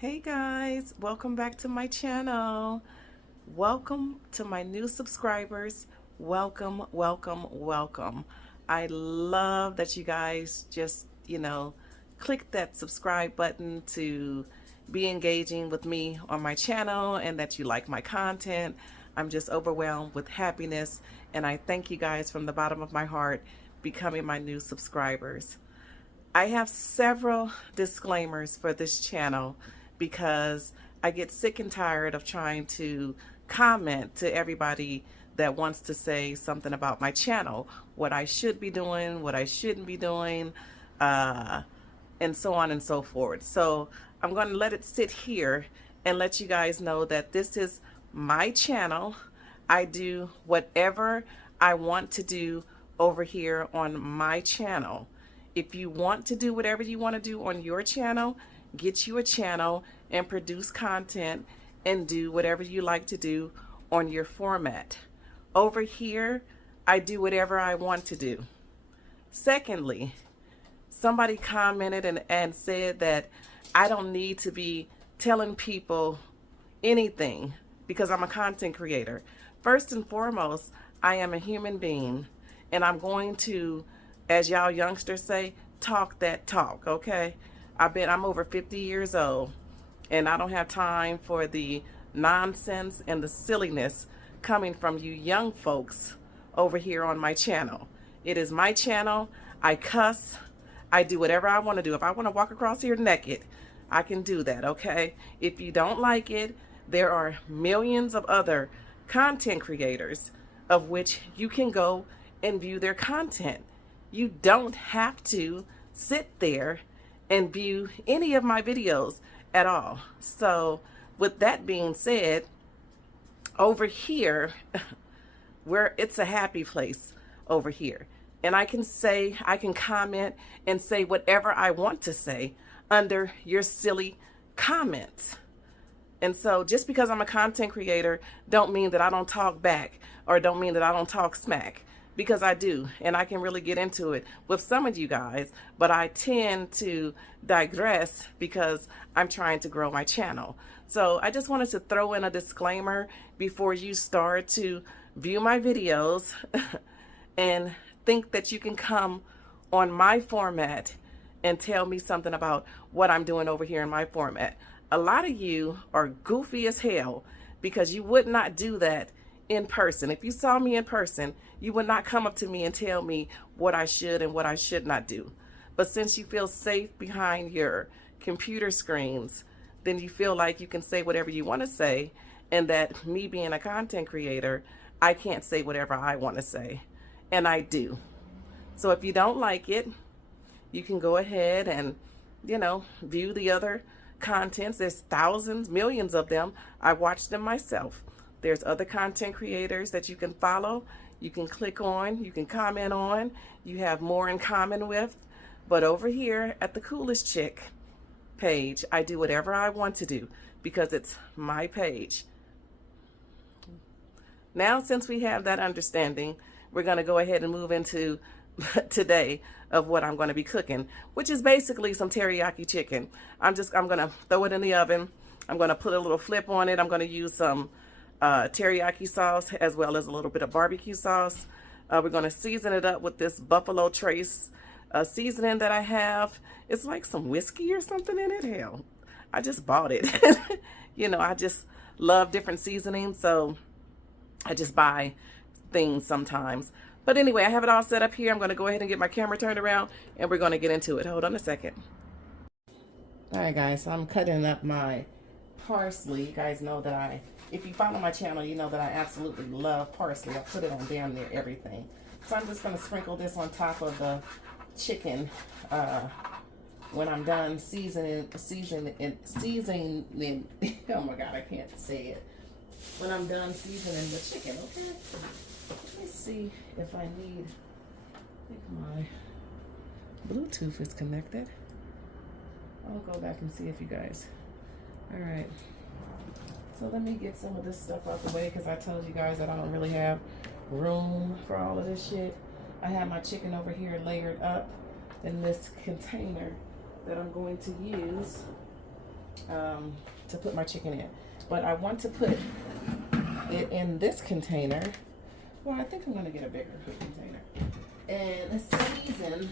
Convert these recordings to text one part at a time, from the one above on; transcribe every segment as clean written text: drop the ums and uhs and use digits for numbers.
Hey guys, welcome back to my channel. Welcome to my new subscribers. Welcome, welcome, welcome. I love that you guys just, click that subscribe button to be engaging with me on my channel and that you like my content. I'm just overwhelmed with happiness and I thank you guys from the bottom of my heart becoming my new subscribers. I have several disclaimers for this channel because I get sick and tired of trying to comment to everybody that wants to say something about my channel, what I should be doing, what I shouldn't be doing, and so on and so forth. So I'm going to let it sit here and let you guys know that this is my channel. I do whatever I want to do over here on my channel. If you want to do whatever you want to do on your channel, get you a channel and produce content and do whatever you like to do on your format. Over here, I do whatever I want to do. Secondly, somebody commented and said that I don't need to be telling people anything because I'm a content creator. First and foremost, I am a human being and I'm going to, as y'all youngsters say, talk that talk, okay? I'm over 50 years old and I don't have time for the nonsense and the silliness coming from you young folks over here on my channel. It is my channel. I cuss. I do whatever I want to do. If I want to walk across here naked, I can do that, okay? If you don't like it, there are millions of other content creators of which you can go and view their content. You don't have to sit there and view any of my videos at all. So with that being said, over here, where it's a happy place over here, and I can comment and say whatever I want to say under your silly comments. And so just because I'm a content creator don't mean that I don't talk back or don't mean that I don't talk smack, because I do, and I can really get into it with some of you guys, but I tend to digress because I'm trying to grow my channel. So I just wanted to throw in a disclaimer before you start to view my videos and think that you can come on my format and tell me something about what I'm doing over here in my format. A lot of you are goofy as hell because you would not do that in person. If you saw me in person, you would not come up to me and tell me what I should and what I should not do. But since you feel safe behind your computer screens, then you feel like you can say whatever you want to say, and that me being a content creator, I can't say whatever I want to say. And I do. So if you don't like it, you can go ahead and, view the other contents. There's thousands, millions of them. I watch them myself. There's other content creators that you can follow, you can click on, you can comment on, you have more in common with. But over here at the Coolest Chick page, I do whatever I want to do because it's my page. Now, since we have that understanding, we're going to go ahead and move into today of what I'm going to be cooking, which is basically some teriyaki chicken. I'm going to throw it in the oven. I'm going to put a little flip on it. I'm going to use some teriyaki sauce as well as a little bit of barbecue sauce. We're going to season it up with this Buffalo Trace seasoning that I have. It's like some whiskey or something in it. Hell, I just bought it. I just love different seasonings, so I just buy things sometimes. But anyway, I have it all set up here. I'm going to go ahead and get my camera turned around and we're going to get into it. Hold on a second. All right, guys, so I'm cutting up my parsley. You guys know that if you follow my channel, you know that I absolutely love parsley. I put it on damn near everything. So I'm just going to sprinkle this on top of the chicken when I'm done seasoning. Oh my God, I can't say it. When I'm done seasoning the chicken, okay? Let me see if I think my Bluetooth is connected. I'll go back and see if you guys. All right. So let me get some of this stuff out the way because I told you guys that I don't really have room for all of this shit. I have my chicken over here layered up in this container that I'm going to use to put my chicken in. But I want to put it in this container. Well, I think I'm gonna get a bigger container and season.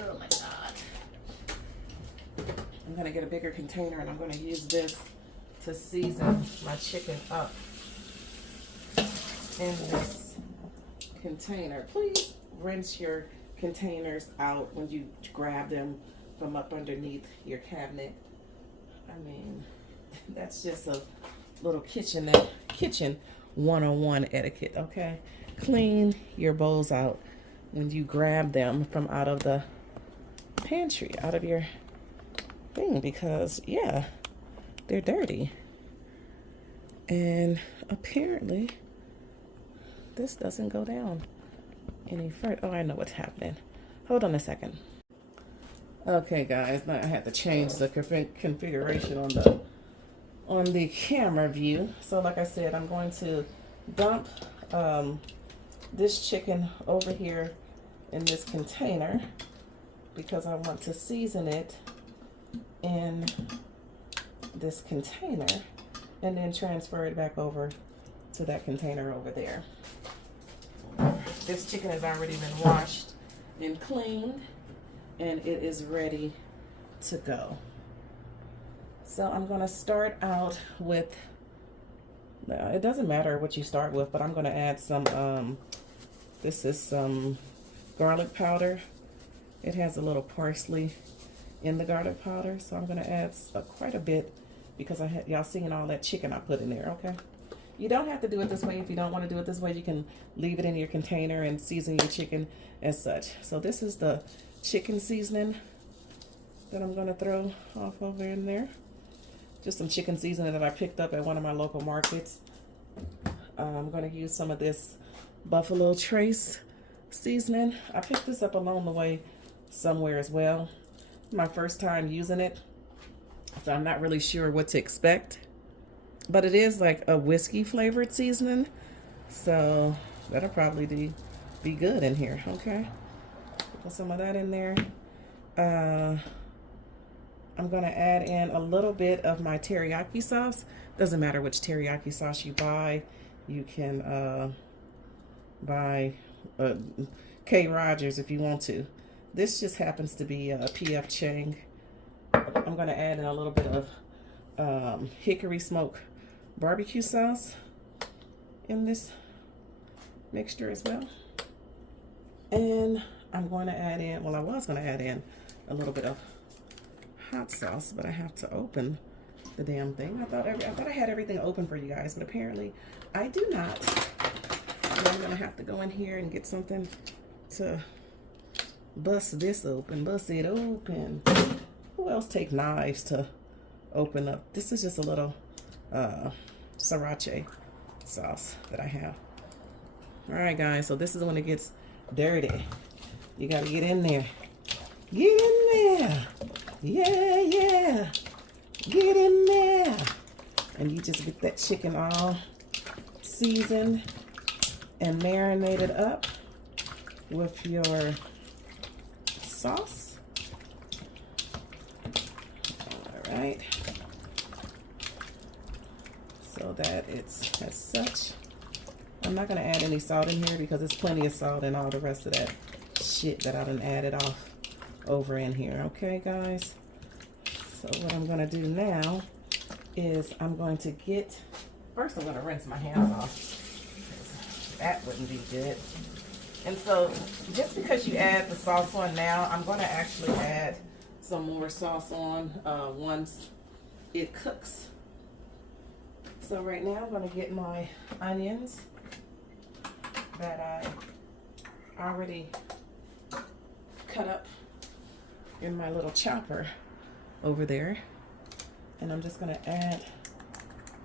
Oh my God. I'm gonna get a bigger container and I'm gonna use this to season my chicken up in this container. Please rinse your containers out when you grab them from up underneath your cabinet. I mean, that's just a little kitchen 101 etiquette, okay? Clean your bowls out when you grab them from out of the pantry, out of your thing, because yeah, they're dirty. And apparently this doesn't go down any further. Oh, I know what's happening. Hold on a second. Okay, guys, now I had to change the configuration on the camera view. So like I said, I'm going to dump this chicken over here in this container because I want to season it in this container and then transfer it back over to that container over there. This chicken has already been washed and cleaned and it is ready to go. So I'm going to start out with, it doesn't matter what you start with, but I'm going to add some, this is some garlic powder. It has a little parsley in the garlic powder, so I'm going to add quite a bit because y'all seen all that chicken I put in there, okay? You don't have to do it this way. If you don't want to do it this way, you can leave it in your container and season your chicken as such. So this is the chicken seasoning that I'm going to throw off over in there. Just some chicken seasoning that I picked up at one of my local markets. I'm going to use some of this Buffalo Trace seasoning. I picked this up along the way somewhere as well. My first time using it, so I'm not really sure what to expect. But it is like a whiskey flavored seasoning, so that'll probably be good in here, okay? Put some of that in there. I'm gonna add in a little bit of my teriyaki sauce. Doesn't matter which teriyaki sauce you buy. You can buy K. Rogers if you want to. This just happens to be a P.F. Chang. I'm gonna add in a little bit of hickory smoke barbecue sauce in this mixture as well. And I'm going to add in, well, I was going to add in a little bit of hot sauce, but I have to open the damn thing. I thought I had everything open for you guys, but apparently I do not. And I'm going to have to go in here and get something to bust this open, bust it open. Who else take knives to open up? This is just a little sriracha sauce that I have. All right, guys, so this is when it gets dirty. You got to get in there. Get in there. Yeah, yeah. Get in there. And you just get that chicken all seasoned and marinated up with your sauce. All right. So that it's as such. I'm not going to add any salt in here because there's plenty of salt in all the rest of that shit that I done added off over in here. Okay, guys? So what I'm going to do now is I'm going to get, first I'm going to rinse my hands off. That wouldn't be good. And so just because you add the sauce on now, I'm going to actually add some more sauce on once it cooks. So right now I'm going to get my onions that I already cut up in my little chopper over there. And I'm just going to add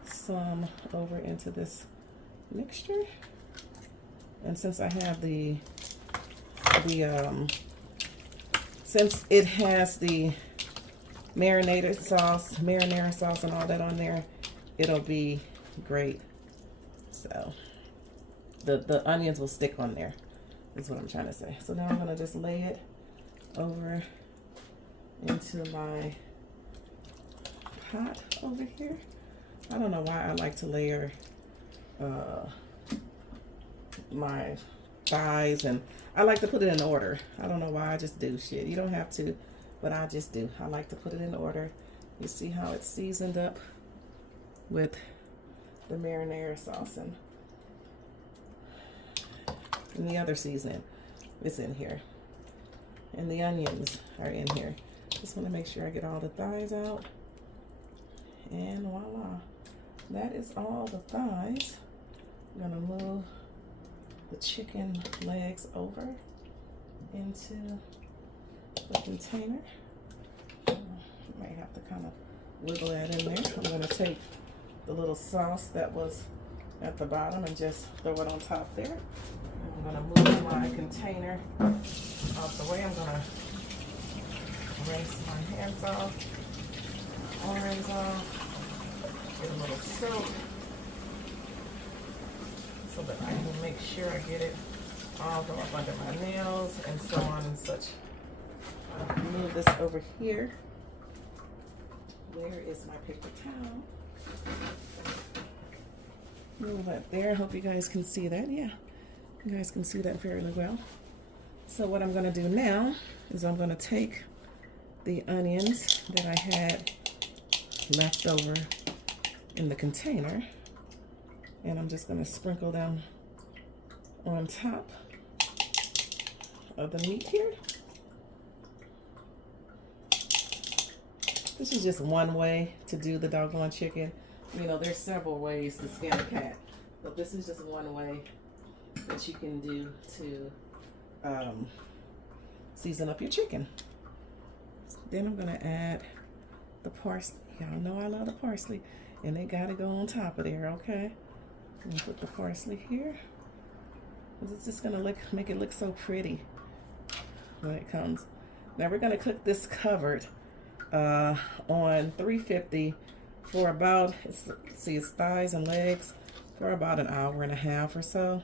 some over into this mixture. And since I have since it has the marinara sauce and all that on there, it'll be great. So the onions will stick on there, is what I'm trying to say. So now I'm gonna just lay it over into my pot over here. I don't know why I like to layer my thighs, and I like to put it in order. I don't know why, I just do. Shit, you don't have to, but I just do. I like to put it in order. You see how it's seasoned up with the marinara sauce, and the other seasoning is in here, and the onions are in here. Just want to make sure I get all the thighs out, and voila, that is all the thighs. I'm gonna move the chicken legs over into the container. I might have to kind of wiggle that in there. I'm gonna take the little sauce that was at the bottom and just throw it on top there. I'm gonna move my container out the way. I'm gonna rinse my hands off, arms off, get a little soap so that I can make sure I get it all go up under my nails and so on and such. I'll move this over here. Where is my paper towel? Move that there. I hope you guys can see that. Yeah, you guys can see that fairly well. So what I'm going to do now is I'm going to take the onions that I had left over in the container, and I'm just going to sprinkle them on top of the meat here. This is just one way to do the doggone chicken. You know, there's several ways to skin a cat, but this is just one way that you can do to season up your chicken. Then I'm gonna add the parsley. Y'all know I love the parsley, and they gotta go on top of there, okay? I'm gonna put the parsley here. It's just gonna make it look so pretty when it comes. Now we're gonna cook this covered on 350 for about, see, it's thighs and legs, for about an hour and a half or so.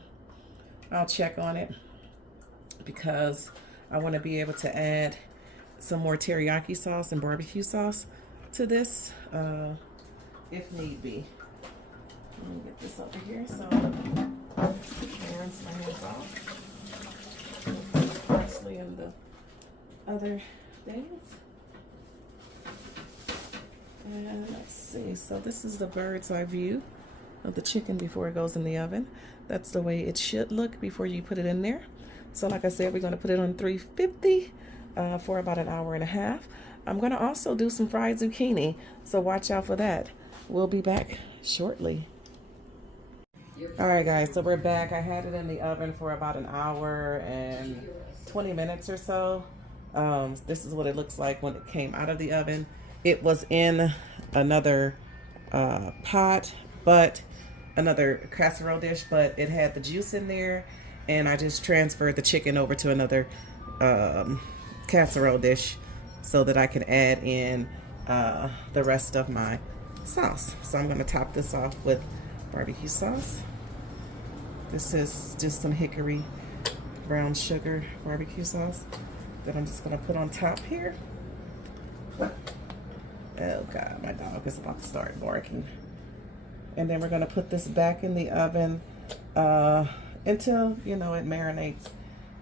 I'll check on it because I want to be able to add some more teriyaki sauce and barbecue sauce to this if need be. Let me get this over here so I can rinse my hands off. Put the parsley and the other things. And let's see, so this is the bird's eye view of the chicken before it goes in the oven. That's the way it should look before you put it in there. So like I said, we're gonna put it on 350 for about an hour and a half. I'm gonna also do some fried zucchini, so watch out for that. We'll be back shortly. All right guys, so we're back. I had it in the oven for about an hour and 20 minutes or so. This is what it looks like when it came out of the oven. It was in another pot, but another casserole dish, but it had the juice in there, and I just transferred the chicken over to another casserole dish so that I can add in the rest of my sauce. So I'm going to top this off with barbecue sauce. This is just some hickory brown sugar barbecue sauce that I'm just going to put on top here. Oh God, my dog is about to start barking. And then we're gonna put this back in the oven until, you know, it marinates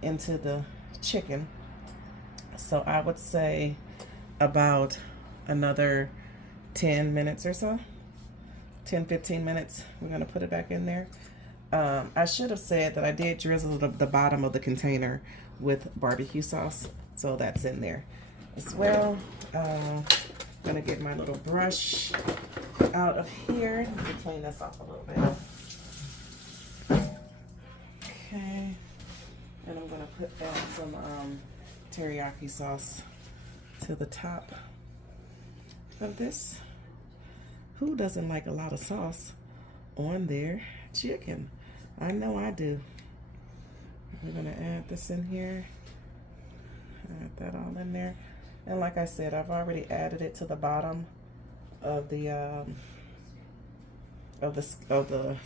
into the chicken. So I would say about another 10 minutes or so, 10-15 minutes. We're gonna put it back in there. I should have said that I did drizzle the bottom of the container with barbecue sauce, so that's in there as well. Gonna get my little brush out of here. Let me clean this off a little bit. Okay, and I'm gonna add some teriyaki sauce to the top of this. Who doesn't like a lot of sauce on their chicken? I know I do. We're gonna add this in here. Add that all in there. And like I said, I've already added it to the bottom of the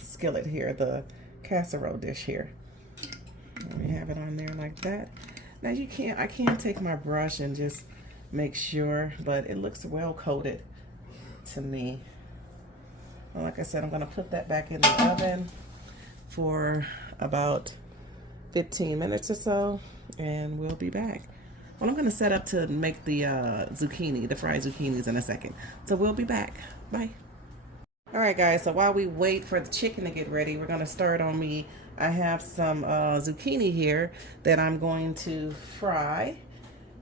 skillet here, the casserole dish here. And we have it on there like that. Now I can't take my brush and just make sure, but it looks well coated to me. Well, like I said, I'm gonna put that back in the oven for about 15 minutes or so, and we'll be back. Well, I'm gonna set up to make the zucchini, the fried zucchinis in a second. So we'll be back. Bye. All right, guys, so while we wait for the chicken to get ready, we're gonna start on me. I have some zucchini here that I'm going to fry.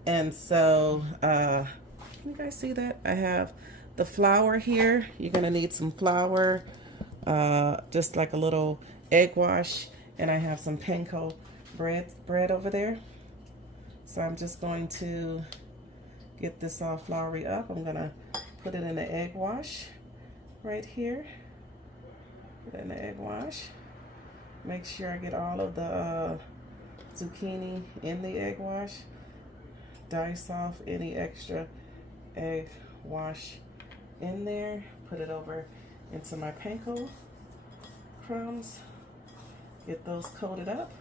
And so, can you guys see that? I have the flour here. You're gonna need some flour, just like a little egg wash, and I have some panko bread over there. So I'm just going to get this all floury up. I'm gonna put it in the egg wash right here. Put it in the egg wash. Make sure I get all of the zucchini in the egg wash. Dice off any extra egg wash in there. Put it over into my panko crumbs. Get those coated up.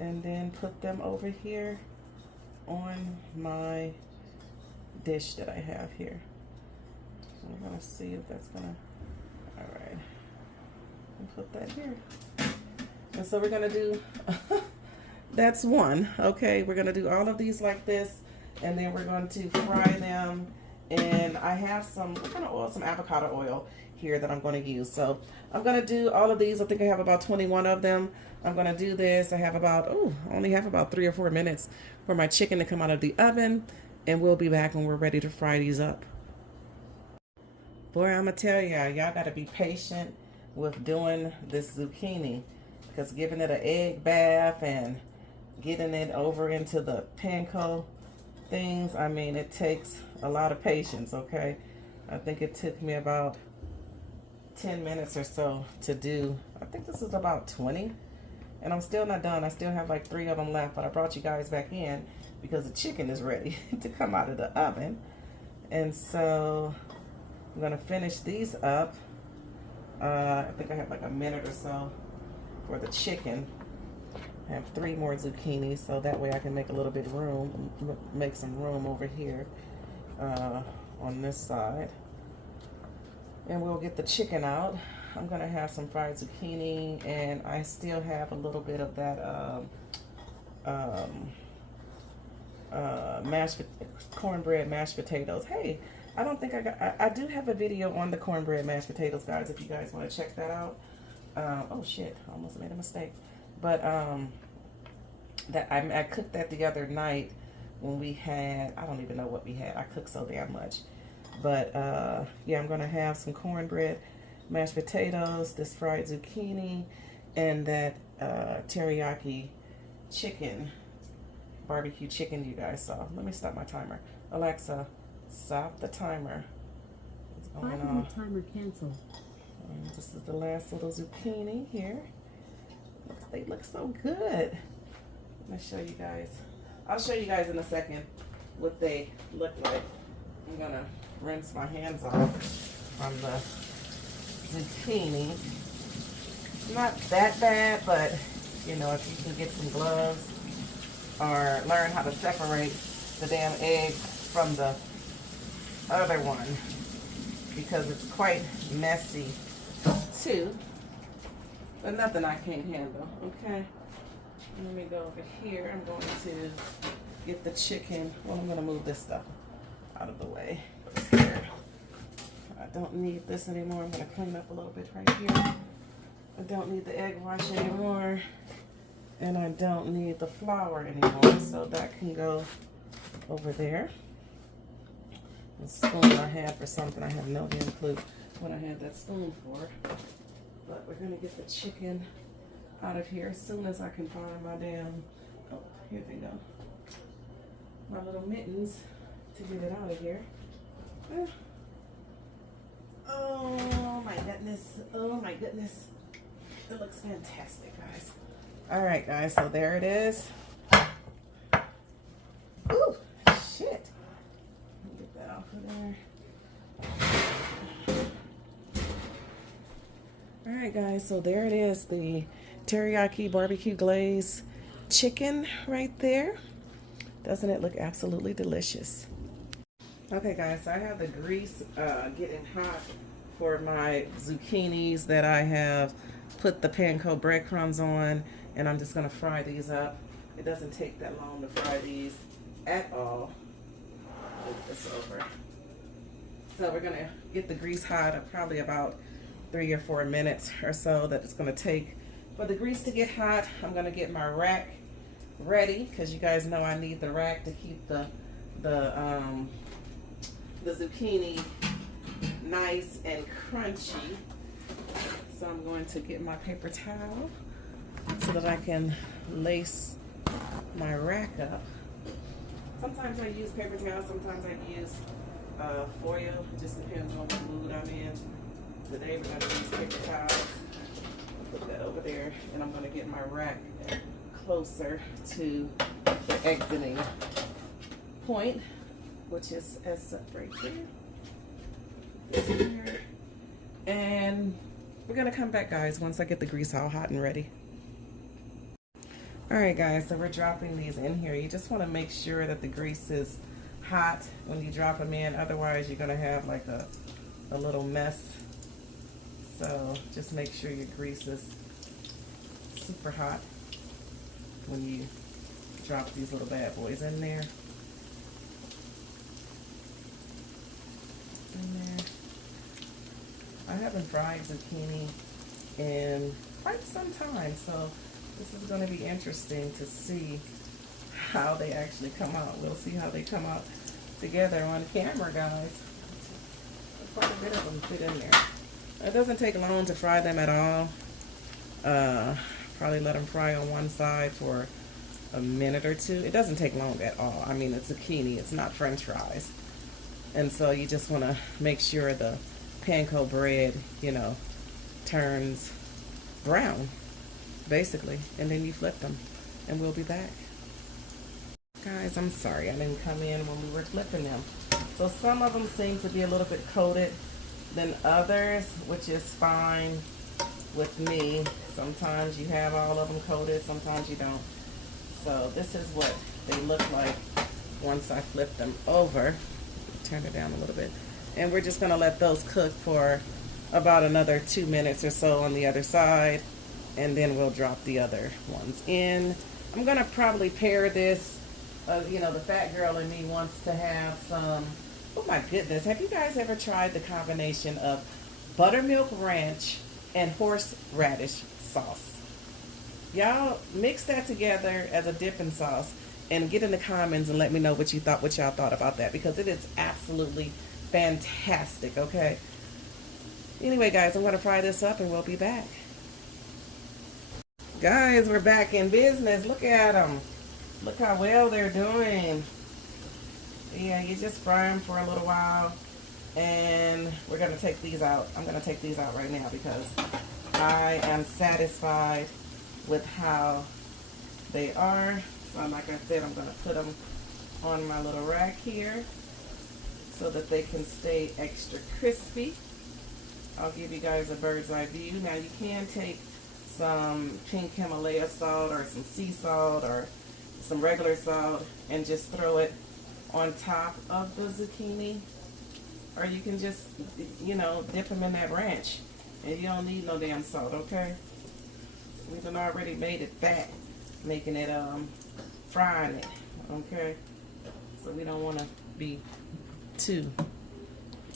And then put them over here on my dish that I have here. So I'm gonna see if that's gonna, all right. And put that here. And so we're gonna do, that's one, okay? We're gonna do all of these like this, and then we're going to fry them. And I have some, what kind of oil? Some avocado oil here that I'm gonna use. So I'm gonna do all of these. I think I have about 21 of them. I'm gonna do this. I have about, I only have about 3 or 4 minutes for my chicken to come out of the oven, and we'll be back when we're ready to fry these up. Boy, I'm gonna tell y'all gotta be patient with doing this zucchini, because giving it an egg bath and getting it over into the panko things, I mean, it takes a lot of patience, okay? I think it took me about 10 minutes or so to do. I think this is about 20, and I'm still not done. I still have like 3 of them left, but I brought you guys back in because the chicken is ready to come out of the oven. And so I'm gonna finish these up. I think I have like a minute or so for the chicken. I have 3 more zucchini, so that way I can make a little bit of room, make some room over here on this side. And we'll get the chicken out. I'm gonna have some fried zucchini, and I still have a little bit of that cornbread mashed potatoes. Hey, I don't think I do have a video on the cornbread mashed potatoes, guys, if you guys want to check that out. Oh shit, I almost made a mistake. But that I cooked that the other night when we had, I don't even know what we had. I cooked so damn much. But yeah, I'm gonna have some cornbread mashed potatoes, this fried zucchini, and that teriyaki chicken, barbecue chicken you guys saw. Let me stop my timer. Alexa, stop the timer. What's going on? Timer cancel. This is the last little zucchini here. They look so good. Let me show you guys. I'll show you guys in a second what they look like. I'm gonna rinse my hands off from the zucchini. Not that bad, but you know, if you can get some gloves or learn how to separate the damn egg from the other one, because it's quite messy too, but nothing I can't handle. Okay, let me go over here. I'm going to get the chicken. Well, I'm going to move this stuff out of the way. I don't need this anymore. I'm going to clean up a little bit right here. I don't need the egg wash anymore, and I don't need the flour anymore, so that can go over there. The spoon I had for something, I have no damn clue what I had that spoon for. But we're gonna get the chicken out of here as soon as I can find my damn, oh, here they go. My little mittens to get it out of here. Oh my goodness, oh my goodness. It looks fantastic, guys. All right, guys, so there it is. Ooh, shit. Get that off of there. All right, guys, so there it is, the teriyaki barbecue glaze chicken right there. Doesn't it look absolutely delicious? Okay guys, so I have the grease getting hot for my zucchinis that I have put the panko breadcrumbs on, and I'm just gonna fry these up. It doesn't take that long to fry these at all. Move this over. So we're gonna get the grease hot at probably about 3 or 4 minutes or so that it's gonna take for the grease to get hot. I'm gonna get my rack ready because you guys know I need the rack to keep the zucchini nice and crunchy. So I'm going to get my paper towel so that I can lace my rack up. Sometimes I use paper towel, sometimes I use foil. It just depends on what mood I'm in. Today we're going to use paper towels. Put that over there, and I'm going to get my rack closer to the exiting point, which is as up right there. And we're gonna come back, guys, once I get the grease all hot and ready. All right, guys, so we're dropping these in here. You just want to make sure that the grease is hot when you drop them in. Otherwise, you're gonna have like a little mess. So just make sure your grease is super hot when you drop these little bad boys in there. I haven't fried zucchini in quite some time, so this is going to be interesting to see how they actually come out. We'll see how they come out together on camera, guys. Quite a bit of them fit in there. It doesn't take long to fry them at all. Probably let them fry on one side for a minute or two. It doesn't take long at all. I mean, it's zucchini, it's not French fries. And so you just want to make sure the panko bread, you know, turns brown, basically. And then you flip them, and we'll be back. Guys, I'm sorry I didn't come in when we were flipping them. So some of them seem to be a little bit coated than others, which is fine with me. Sometimes you have all of them coated, sometimes you don't. So this is what they look like once I flip them over. Turn it down a little bit. And we're just going to let those cook for about another 2 minutes or so on the other side. And then we'll drop the other ones in. I'm going to probably pair this. You know, the fat girl in me wants to have some, oh my goodness, have you guys ever tried the combination of buttermilk ranch and horseradish sauce? Y'all mix that together as a dipping sauce and get in the comments and let me know what you thought, what y'all thought about that, because it is absolutely fantastic. Okay, anyway guys, I'm going to fry this up and we'll be back. Guys, we're back in business. Look at them. Look how well they're doing. Yeah, you just fry them for a little while, and we're going to take these out. I'm going to take these out right now because I am satisfied with how they are. So like I said, I'm going to put them on my little rack here so that they can stay extra crispy. I'll give you guys a bird's eye view. Now you can take some pink Himalaya salt or some sea salt or some regular salt and just throw it on top of the zucchini, or you can just, you know, dip them in that ranch, and you don't need no damn salt. Okay, we've already made it fat, making it frying it. Okay, so we don't want to be too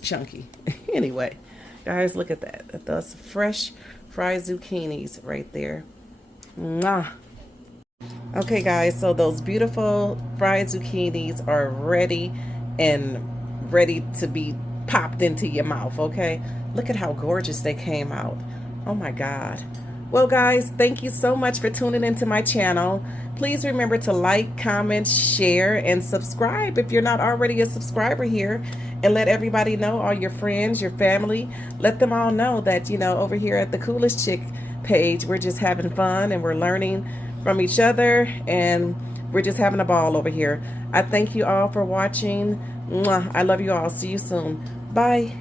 chunky. Anyway, guys, look at that. Those fresh fried zucchinis right there. Mwah. Okay guys, so those beautiful fried zucchinis are ready and ready to be popped into your mouth. Okay, look at how gorgeous they came out. Oh my God. Well guys, thank you so much for tuning into my channel. Please remember to like, comment, share, and subscribe if you're not already a subscriber here, and let everybody know, all your friends, your family, let them all know that, you know, over here at the Coolest Chick page, we're just having fun and we're learning from each other, and we're just having a ball over here. I thank you all for watching. Mwah. I love you all. See you soon. Bye.